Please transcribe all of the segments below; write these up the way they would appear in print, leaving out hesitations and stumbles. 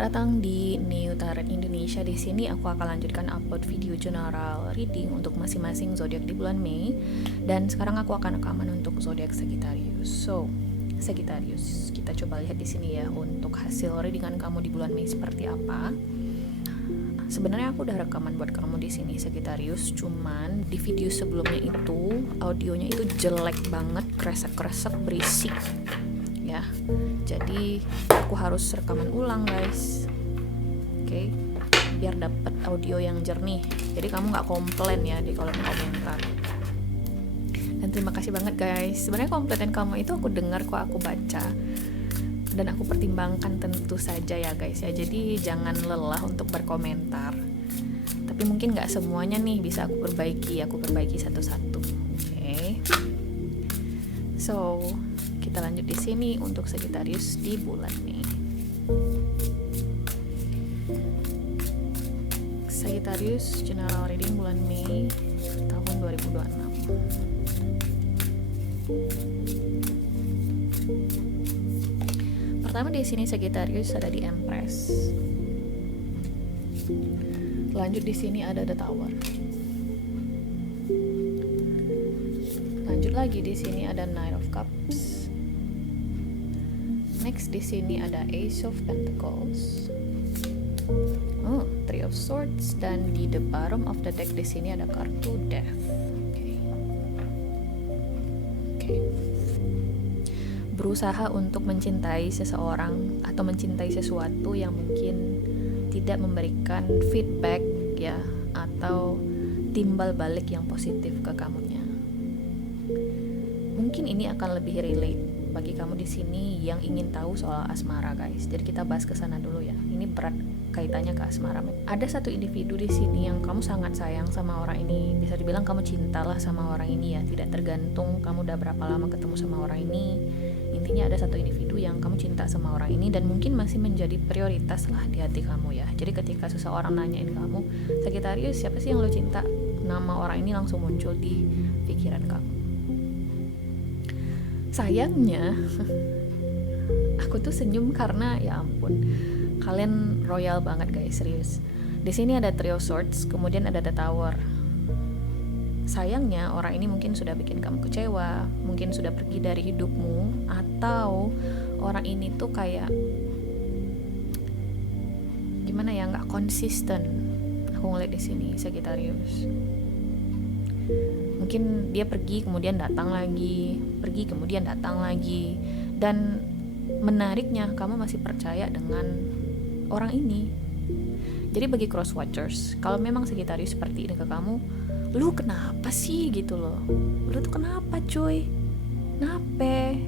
Selamat datang di New Tarot Indonesia. Di sini aku akan lanjutkan upload video general reading untuk masing-masing zodiak di bulan Mei. Dan sekarang aku akan rekaman untuk zodiak Sagittarius. So, Sagittarius, kita coba lihat di sini ya untuk hasil readingan kamu di bulan Mei seperti apa. Sebenarnya aku udah rekaman buat kamu di sini Sagittarius, cuman di video sebelumnya itu audionya itu jelek banget, kresek-kresek, berisik. Ya, jadi aku harus rekaman ulang guys. Oke, biar dapat audio yang jernih. Jadi kamu nggak komplain ya di kolom komentar. Dan terima kasih banget guys. Sebenarnya komplainan kamu itu aku dengar kok, aku baca dan aku pertimbangkan tentu saja ya guys ya. Jadi jangan lelah untuk berkomentar. Tapi mungkin nggak semuanya nih bisa aku perbaiki satu-satu. Oke. So, kita lanjut di sini untuk Sagittarius di bulan Mei. Sagittarius general reading bulan Mei tahun 2026. Pertama di sini Sagittarius ada di Empress. Lanjut di sini ada The Tower. Lanjut lagi di sini ada Knight of Cups. Next di sini ada Ace of Pentacles, Three of Swords, dan di the bottom of the deck di sini ada kartu Death. Okay. Berusaha untuk mencintai seseorang atau mencintai sesuatu yang mungkin tidak memberikan feedback ya atau timbal balik yang positif ke kamunya. Mungkin ini akan lebih relate bagi kamu di sini yang ingin tahu soal asmara guys. Jadi kita bahas ke sana dulu ya. Ini berat kaitannya ke asmara. Ada satu individu di sini yang kamu sangat sayang sama orang ini. Bisa dibilang kamu cintalah sama orang ini ya. Tidak tergantung kamu udah berapa lama ketemu sama orang ini. Intinya ada satu individu yang kamu cinta sama orang ini dan mungkin masih menjadi prioritas lah di hati kamu ya. Jadi ketika seseorang nanyain kamu, Sagittarius siapa sih yang lo cinta? Nama orang ini langsung muncul di pikiran kamu. Sayangnya aku tuh senyum karena ya ampun, kalian royal banget guys, serius. Di sini ada Three of Swords, kemudian ada The Tower. Sayangnya orang ini mungkin sudah bikin kamu kecewa, mungkin sudah pergi dari hidupmu, atau orang ini tuh kayak gimana ya, nggak konsisten. Aku ngeliat di sini Sagittarius. Mungkin dia pergi kemudian datang lagi, pergi kemudian datang lagi, dan menariknya kamu masih percaya dengan orang ini. Jadi bagi cross watchers, kalau memang Sagittarius seperti ini ke kamu, lu kenapa sih gitu loh, lu tuh kenapa cuy, kenapa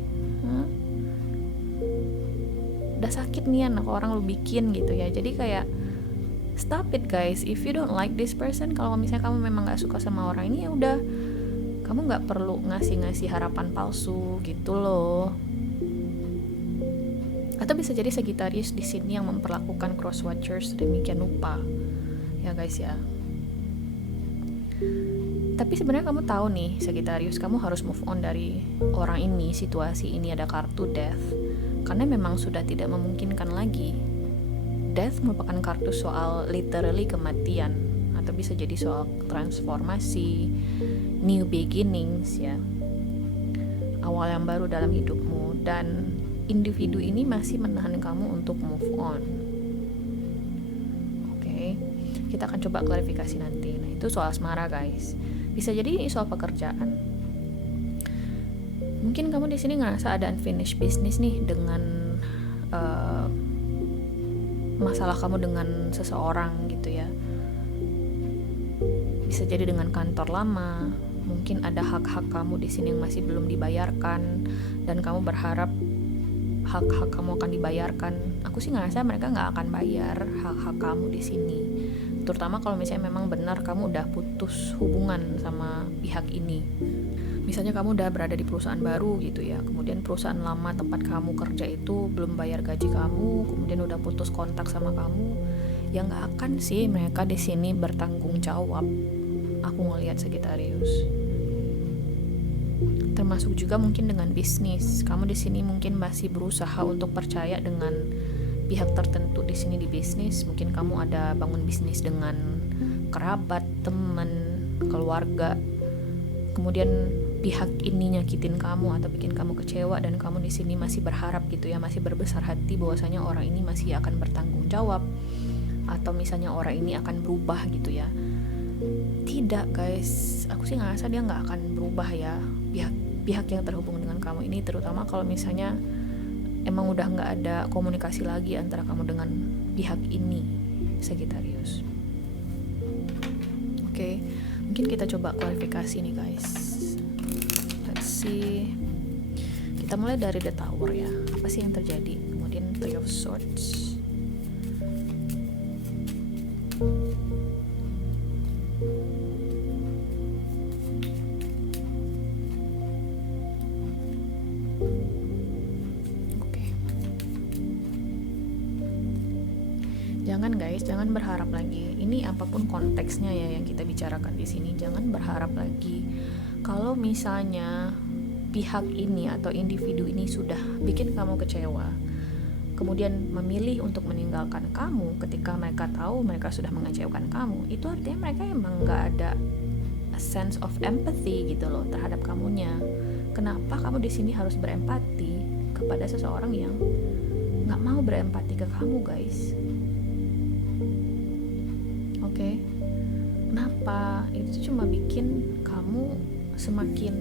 udah sakit nih anak orang lu bikin gitu ya. Jadi kayak stop it guys, if you don't like this person. Kalau misalnya kamu memang gak suka sama orang ini, ya udah, kamu gak perlu ngasih harapan palsu gitu loh. Atau bisa jadi Sagittarius di sini yang memperlakukan cross watchers demikian rupa ya guys ya. Tapi sebenarnya kamu tahu nih Sagittarius, kamu harus move on dari orang ini, situasi ini. Ada kartu Death karena memang sudah tidak memungkinkan lagi. Death merupakan kartu soal literally kematian, atau bisa jadi soal transformasi, new beginnings ya, awal yang baru dalam hidupmu. Dan individu ini masih menahan kamu untuk move on. Oke, kita akan coba klarifikasi nanti. Nah itu soal asmara guys. Bisa jadi ini soal pekerjaan. Mungkin kamu di sini ngerasa ada unfinished business nih dengan masalah kamu dengan seseorang gitu ya. Bisa jadi dengan kantor lama, mungkin ada hak-hak kamu di sini yang masih belum dibayarkan dan kamu berharap hak-hak kamu akan dibayarkan. Aku sih ngerasa mereka nggak akan bayar hak-hak kamu di sini. Terutama kalau misalnya memang benar kamu udah putus hubungan sama pihak ini. Misalnya kamu udah berada di perusahaan baru gitu ya, kemudian perusahaan lama tempat kamu kerja itu belum bayar gaji kamu, kemudian udah putus kontak sama kamu, ya nggak akan sih mereka di sini bertanggung jawab. Aku ngelihat Sagittarius. Termasuk juga mungkin dengan bisnis. Kamu di sini mungkin masih berusaha untuk percaya dengan pihak tertentu di sini di bisnis. Mungkin kamu ada bangun bisnis dengan kerabat, teman, keluarga. Kemudian pihak ini nyakitin kamu atau bikin kamu kecewa, dan kamu di sini masih berharap gitu ya, masih berbesar hati bahwasanya orang ini masih akan bertanggung jawab, atau misalnya orang ini akan berubah gitu ya. Tidak guys, aku sih ngerasa dia nggak akan berubah ya, pihak yang terhubung dengan kamu ini, terutama kalau misalnya emang udah nggak ada komunikasi lagi antara kamu dengan pihak ini, Sagittarius. Oke, mungkin kita coba klarifikasi nih guys. Let's see. Kita mulai dari the Tower ya, apa sih yang terjadi, kemudian Three of Swords. Jangan guys, jangan berharap lagi. Ini apapun konteksnya ya yang kita bicarakan di sini, jangan berharap lagi. Kalau misalnya pihak ini atau individu ini sudah bikin kamu kecewa, kemudian memilih untuk meninggalkan kamu ketika mereka tahu mereka sudah mengecewakan kamu, itu artinya mereka emang nggak ada a sense of empathy gitu loh terhadap kamunya. Kenapa kamu di sini harus berempati kepada seseorang yang nggak mau berempati ke kamu guys? Oke, kenapa? Itu cuma bikin kamu semakin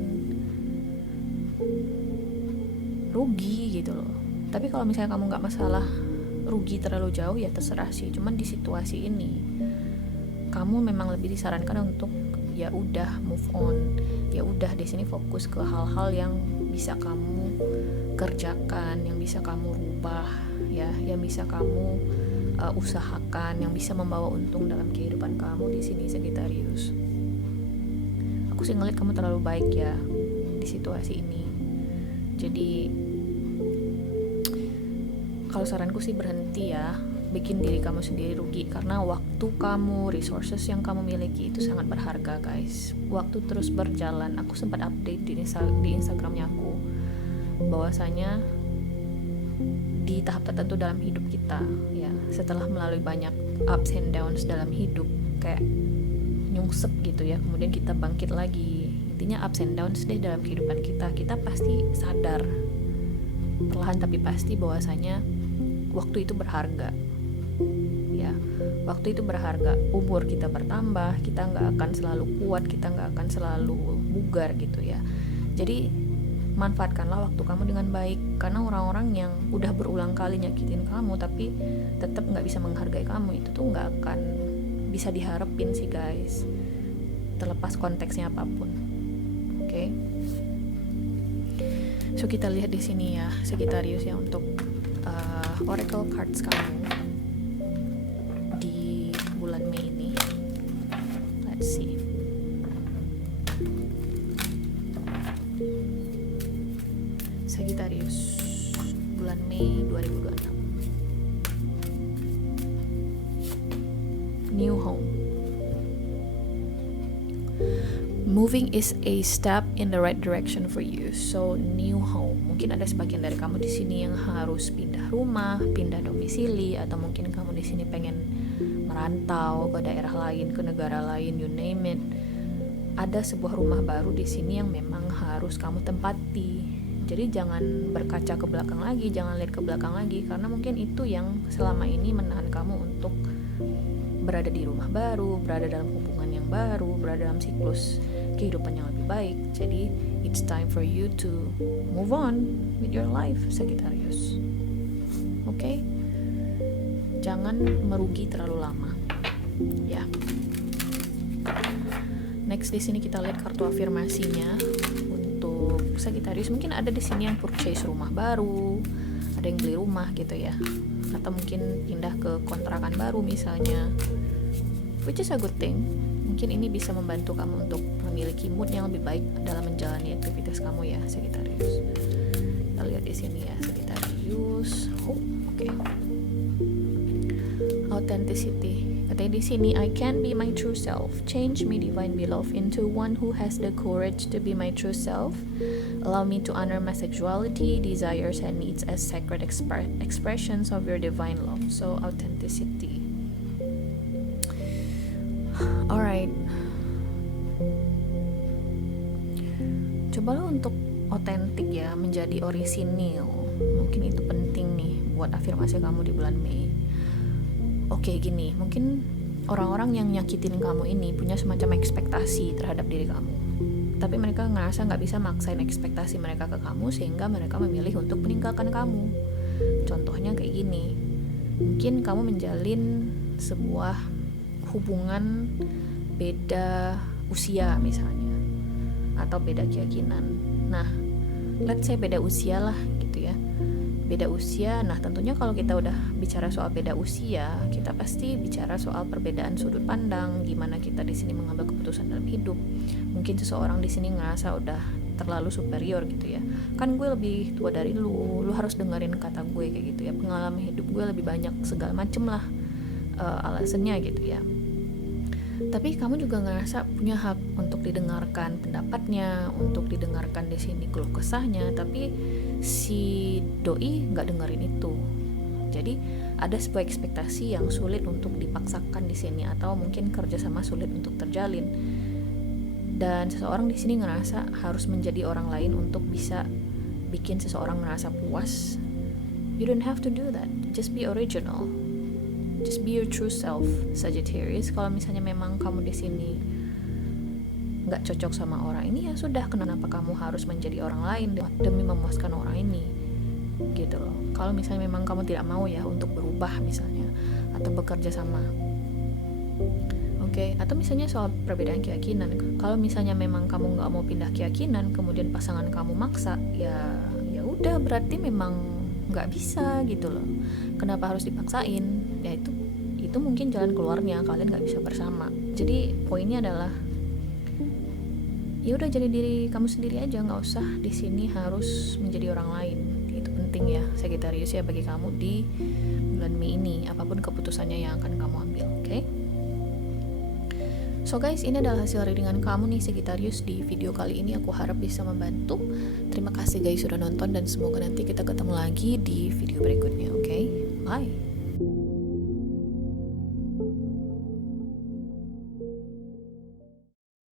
rugi gitu loh. Tapi kalau misalnya kamu nggak masalah rugi terlalu jauh ya terserah sih. Cuman di situasi ini kamu memang lebih disarankan untuk ya udah move on. Ya udah di sini fokus ke hal-hal yang bisa kamu kerjakan, yang bisa kamu rubah ya, yang bisa kamu usahakan, yang bisa membawa untung dalam kehidupan kamu di sini Sagittarius. Aku sih ngeliat kamu terlalu baik ya di situasi ini. Jadi kalau saranku sih berhenti ya, bikin diri kamu sendiri rugi, karena waktu kamu, resources yang kamu miliki itu sangat berharga guys. Waktu terus berjalan. Aku sempat update di Instagramnya aku bahwasanya di tahap tertentu dalam hidup kita ya, setelah melalui banyak ups and downs dalam hidup, kayak nyungsep gitu ya, kemudian kita bangkit lagi. Intinya ups and downs deh dalam kehidupan kita pasti sadar perlahan tapi pasti bahwasanya waktu itu berharga ya, waktu itu berharga. Umur kita bertambah, kita nggak akan selalu kuat, kita nggak akan selalu bugar gitu ya. Jadi manfaatkanlah waktu kamu dengan baik, karena orang-orang yang udah berulang kali nyakitin kamu tapi tetap nggak bisa menghargai kamu, itu tuh nggak akan bisa diharapin sih guys, terlepas konteksnya apapun. Oke. So kita lihat di sini ya Sagittarius ya, untuk oracle cards kamu di bulan Mei ini. Let's see. Sagittarius bulan Mei 2026. New home. Moving is a step in the right direction for you. So new home. Mungkin ada sebagian dari kamu di sini yang harus pindah rumah, pindah domisili, atau mungkin kamu di sini pengen merantau ke daerah lain, ke negara lain, you name it. Ada sebuah rumah baru di sini yang memang harus kamu tempati. Jadi jangan berkaca ke belakang lagi, jangan lihat ke belakang lagi, karena mungkin itu yang selama ini menahan kamu untuk berada di rumah baru, berada dalam hubungan yang baru, berada dalam siklus kehidupan yang lebih baik. Jadi it's time for you to move on with your life Sagittarius. Oke? Jangan merugi terlalu lama. Ya. Next di sini kita lihat kartu afirmasinya. Sagittarius mungkin ada di sini yang purchase rumah baru, ada yang beli rumah gitu ya, atau mungkin pindah ke kontrakan baru misalnya, which is a good thing. Mungkin ini bisa membantu kamu untuk memiliki mood yang lebih baik dalam menjalani aktivitas kamu ya Sagittarius. Kita lihat di sini ya Sagittarius. Oke. Authenticity. Katanya di sini, I can be my true self. Change me, divine beloved, into one who has the courage to be my true self. Allow me to honor my sexuality, desires, and needs as sacred expressions of your divine love. So, authenticity. Alright. Cobalah untuk otentik ya, menjadi orisinil. Mungkin itu penting nih buat afirmasi kamu di bulan Mei. Oke, gini, mungkin orang-orang yang nyakitin kamu ini punya semacam ekspektasi terhadap diri kamu, tapi mereka ngerasa nggak bisa maksain ekspektasi mereka ke kamu, sehingga mereka memilih untuk meninggalkan kamu. Contohnya kayak gini, mungkin kamu menjalin sebuah hubungan beda usia misalnya, atau beda keyakinan. Nah, let's say beda usia lah gitu ya, beda usia. Nah, tentunya kalau kita udah bicara soal beda usia, kita pasti bicara soal perbedaan sudut pandang, gimana kita di sini mengambil keputusan dalam hidup. Mungkin seseorang di sini ngerasa udah terlalu superior gitu ya, kan gue lebih tua dari lu harus dengerin kata gue kayak gitu ya, pengalaman hidup gue lebih banyak, segala macem lah alasannya gitu ya. Tapi kamu juga ngerasa punya hak untuk didengarkan pendapatnya, untuk didengarkan di sini keluh kesahnya, tapi si doi nggak dengerin itu. Jadi ada sebuah ekspektasi yang sulit untuk dipaksakan di sini, atau mungkin kerjasama sulit untuk terjalin. Dan seseorang di sini ngerasa harus menjadi orang lain untuk bisa bikin seseorang ngerasa puas. You don't have to do that. Just be original. Just be your true self, Sagittarius. Kalau misalnya memang kamu di sini nggak cocok sama orang ini, ya sudah, kenapa kamu harus menjadi orang lain demi memuaskan orang ini, gitu loh. Kalau misalnya memang kamu tidak mau ya untuk berubah misalnya, atau bekerja sama, oke. Atau misalnya soal perbedaan keyakinan, kalau misalnya memang kamu nggak mau pindah keyakinan, kemudian pasangan kamu maksa, ya udah, berarti memang nggak bisa gitu loh. Kenapa harus dipaksain? Ya itu mungkin jalan keluarnya, kalian nggak bisa bersama. Jadi poinnya adalah, ya udah, jadi diri kamu sendiri aja, nggak usah di sini harus menjadi orang lain. Itu penting ya, Sagittarius ya, bagi kamu di bulan Mei ini, apapun keputusannya yang akan kamu ambil, oke? So guys, ini adalah hasil readingan kamu nih Sagittarius di video kali ini. Aku harap bisa membantu. Terima kasih guys sudah nonton, dan semoga nanti kita ketemu lagi di video berikutnya, oke? Bye.